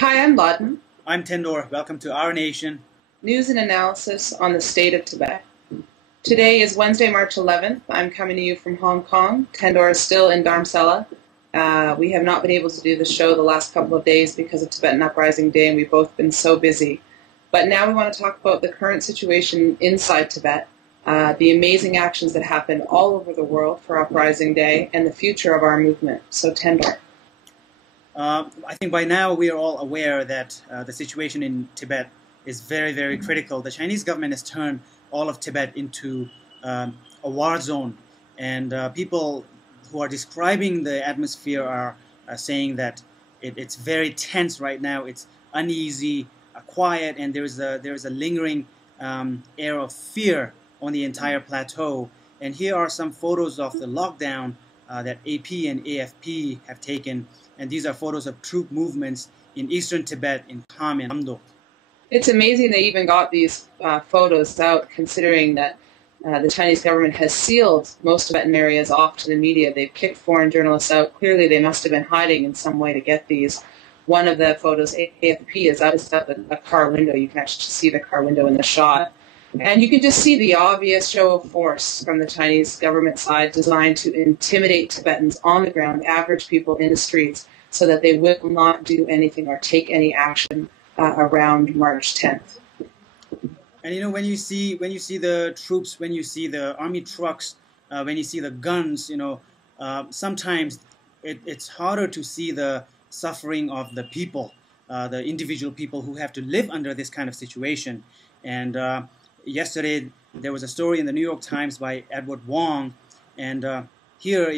Hi, I'm Lhadon. I'm Tendor. Welcome to our nation. News and analysis on the state of Tibet. Today is Wednesday, March 11th. I'm coming to you from Hong Kong. Tendor is still in Dharamsala. We have not been able to do the show the last couple of days because of Tibetan Uprising Day, and we've both been so busy. But now we want to talk about the current situation inside Tibet, the amazing actions that happen all over the world for Uprising Day, and the future of our movement. So, Tendor. I think by now we are all aware that the situation in Tibet is very, very critical. The Chinese government has turned all of Tibet into a war zone, and people who are describing the atmosphere are saying that it's very tense right now. It's uneasy, quiet, and there is a lingering air of fear on the entire plateau. And here are some photos of the lockdown that AP and AFP have taken, and these are photos of troop movements in eastern Tibet, in Kham and Amdo. It's amazing they even got these photos out, considering that the Chinese government has sealed most Tibetan areas off to the media. They've kicked foreign journalists out. Clearly, they must have been hiding in some way to get these. One of the photos, AFP, is out of a car window. You can actually see the car window in the shot. And you can just see the obvious show of force from the Chinese government side designed to intimidate Tibetans on the ground, average people in the streets, so that they will not do anything or take any action around March 10th. And you know, when you see the troops, when you see the army trucks, when you see the guns, sometimes it's harder to see the suffering of the people, the individual people who have to live under this kind of situation. And yesterday there was a story in the New York Times by Edward Wong, and here,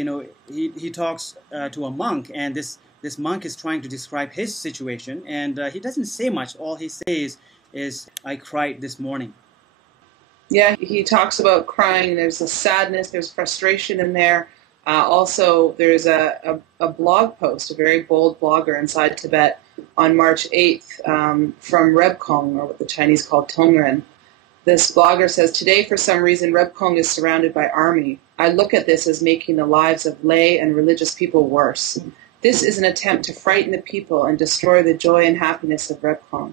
he talks to a monk, and this monk is trying to describe his situation, and he doesn't say much. All he says is, "I cried this morning." Yeah, he talks about crying. There's a sadness, there's frustration in there. Also, there's a blog post, a very bold blogger inside Tibet on March 8th from Rebkong, or what the Chinese call Tongren. This blogger says, "Today, for some reason, Rebkong is surrounded by army. I look at this as making the lives of lay and religious people worse. This is an attempt to frighten the people and destroy the joy and happiness of Rebkong.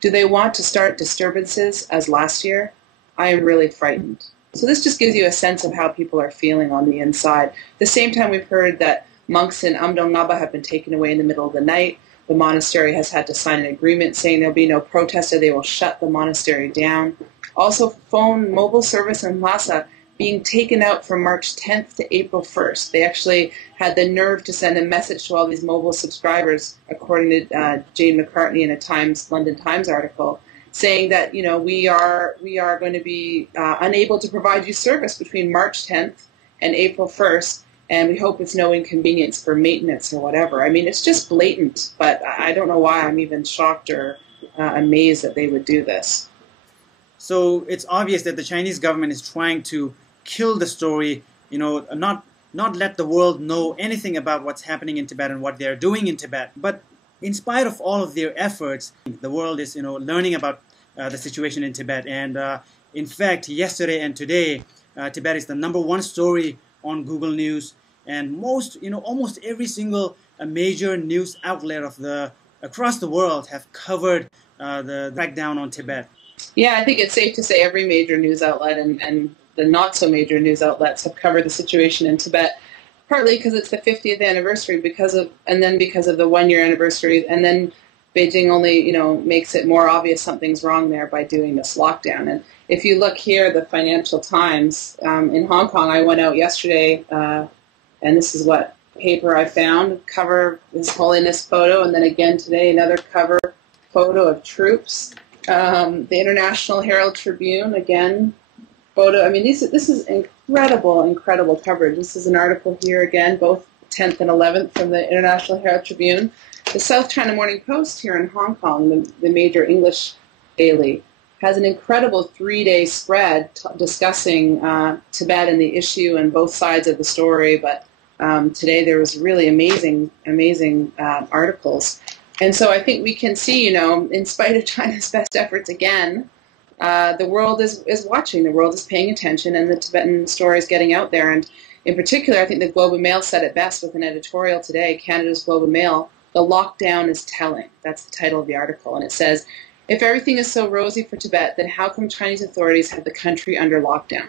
Do they want to start disturbances as last year? I am really frightened." So this just gives you a sense of how people are feeling on the inside. At the same time, we've heard that monks in Amdong Ngaba have been taken away in the middle of the night. The monastery has had to sign an agreement saying there'll be no protest or they will shut the monastery down. Also, phone mobile service in Lhasa being taken out from March 10th to April 1st. They actually had the nerve to send a message to all these mobile subscribers, according to Jane McCartney in a London Times article, saying that, we are going to be unable to provide you service between March 10th and April 1st, and we hope it's no inconvenience for maintenance or whatever. I mean, it's just blatant, but I don't know why I'm even shocked or amazed that they would do this. So it's obvious that the Chinese government is trying to kill the story, not let the world know anything about what's happening in Tibet and what they're doing in Tibet. But in spite of all of their efforts, the world is, learning about the situation in Tibet. And in fact, yesterday and today, Tibet is the #1 story on Google News, and almost every single major news outlet across the world have covered the crackdown on Tibet. Yeah, I think it's safe to say every major news outlet and the not-so-major news outlets have covered the situation in Tibet, partly because it's the 50th anniversary, because of the one-year anniversary, and then Beijing only, makes it more obvious something's wrong there by doing this lockdown. And if you look here, the Financial Times in Hong Kong, I went out yesterday, and this is what paper I found, cover His Holiness photo, and then again today, another cover photo of troops. The International Herald Tribune, again, photo. I mean, this is incredible coverage. This is an article here again, both 10th and 11th from the International Herald Tribune. The South China Morning Post here in Hong Kong, the major English daily, has an incredible 3-day spread discussing Tibet and the issue and both sides of the story. But today there was really amazing articles. And so I think we can see, in spite of China's best efforts again, the world is watching, the world is paying attention, and the Tibetan story is getting out there. And in particular, I think the Globe and Mail said it best with an editorial today. Canada's Globe and Mail The lockdown is telling. That's the title of the article. And it says, if everything is so rosy for Tibet, then how come Chinese authorities have the country under lockdown,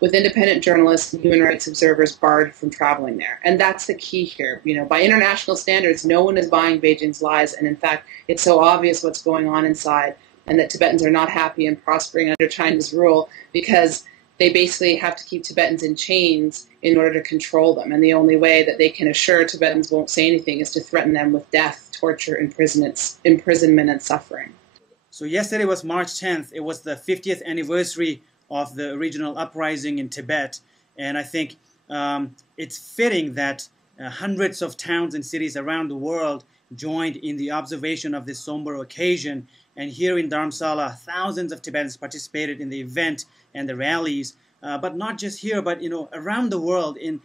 with independent journalists and human rights observers barred from traveling there? And that's the key here. You know, by international standards, no one is buying Beijing's lies. And in fact, it's so obvious what's going on inside, and that Tibetans are not happy and prospering under China's rule, because they basically have to keep Tibetans in chains in order to control them. And the only way that they can assure Tibetans won't say anything is to threaten them with death, torture, imprisonment, and suffering. So yesterday was March 10th. It was the 50th anniversary of the regional uprising in Tibet. And I think it's fitting that hundreds of towns and cities around the world joined in the observation of this somber occasion. And here in Dharamsala, thousands of Tibetans participated in the event and the rallies. But not just here, but around the world, in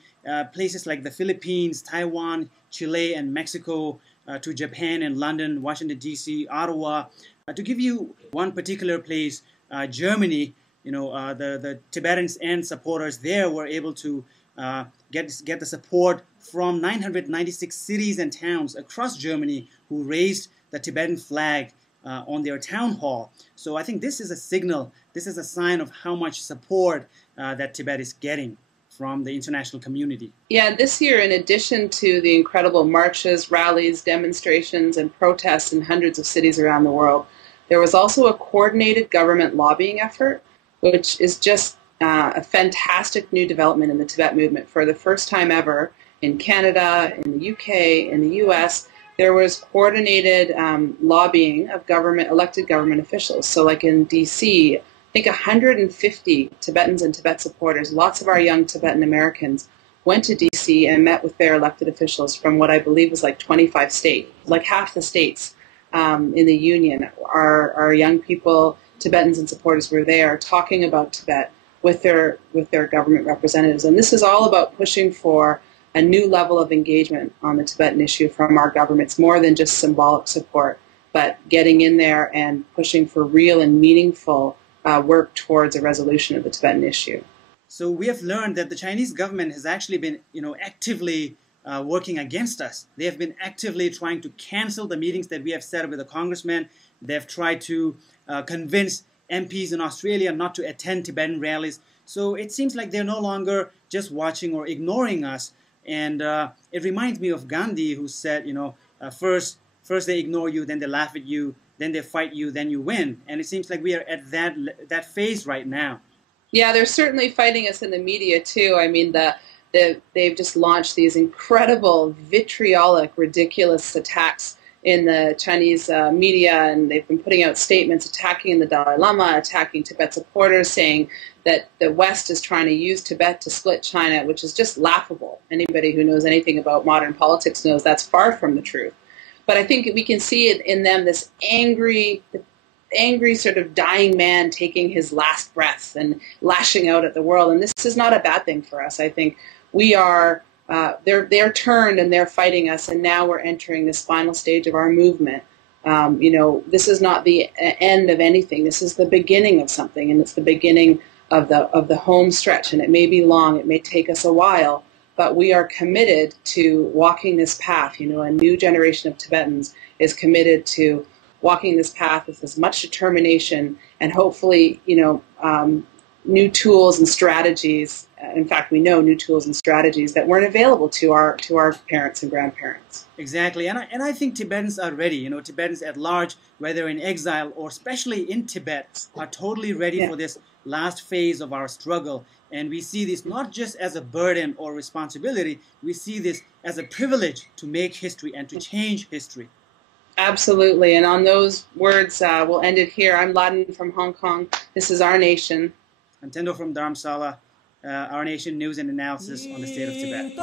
places like the Philippines, Taiwan, Chile, and Mexico, to Japan and London, Washington, D.C., Ottawa. To give you one particular place, Germany, the Tibetans and supporters there were able to get the support from 996 cities and towns across Germany who raised the Tibetan flag on their town hall. So I think this is a signal, this is a sign of how much support that Tibet is getting from the international community. Yeah, this year, in addition to the incredible marches, rallies, demonstrations, and protests in hundreds of cities around the world, there was also a coordinated government lobbying effort, which is just a fantastic new development in the Tibet movement. For the first time ever in Canada, in the UK, in the US, there was coordinated lobbying of elected government officials. So like in DC, I think 150 Tibetans and Tibet supporters, lots of our young Tibetan Americans, went to DC and met with their elected officials from what I believe was like 25 states, like half the states in the Union. Our young people, Tibetans and supporters, were there talking about Tibet with their government representatives. And this is all about pushing for a new level of engagement on the Tibetan issue from our governments, more than just symbolic support, but getting in there and pushing for real and meaningful work towards a resolution of the Tibetan issue. So we have learned that the Chinese government has actually been, actively working against us. They have been actively trying to cancel the meetings that we have set up with the congressmen. They have tried to convince MPs in Australia not to attend Tibetan rallies. So it seems like they're no longer just watching or ignoring us. And it reminds me of Gandhi, who said, first they ignore you, then they laugh at you, then they fight you, then you win. And it seems like we are at that phase right now. Yeah, they're certainly fighting us in the media too. I mean, they've just launched these incredible, vitriolic, ridiculous attacks in the Chinese media, and they've been putting out statements attacking the Dalai Lama, attacking Tibet supporters, saying that the West is trying to use Tibet to split China, which is just laughable. Anybody who knows anything about modern politics knows that's far from the truth. But I think we can see it in them, this angry sort of dying man taking his last breath and lashing out at the world. And this is not a bad thing for us. I think we are, they're turned and they're fighting us, and now we're entering this final stage of our movement. This is not the end of anything. This is the beginning of something, and it's the beginning of the home stretch. And it may be long, it may take us a while, but we are committed to walking this path. A new generation of Tibetans is committed to walking this path with as much determination and hopefully, new tools and strategies. In fact, we know new tools and strategies that weren't available to our parents and grandparents. Exactly, and I think Tibetans are ready. Tibetans at large, whether in exile or especially in Tibet, are totally ready for this last phase of our struggle. And we see this not just as a burden or responsibility, we see this as a privilege to make history and to change history. Absolutely, and on those words, we'll end it here. I'm Lhadon from Hong Kong. This is Our Nation. And Tendor from Dharamsala, Our Nation News and Analysis on the State of Tibet.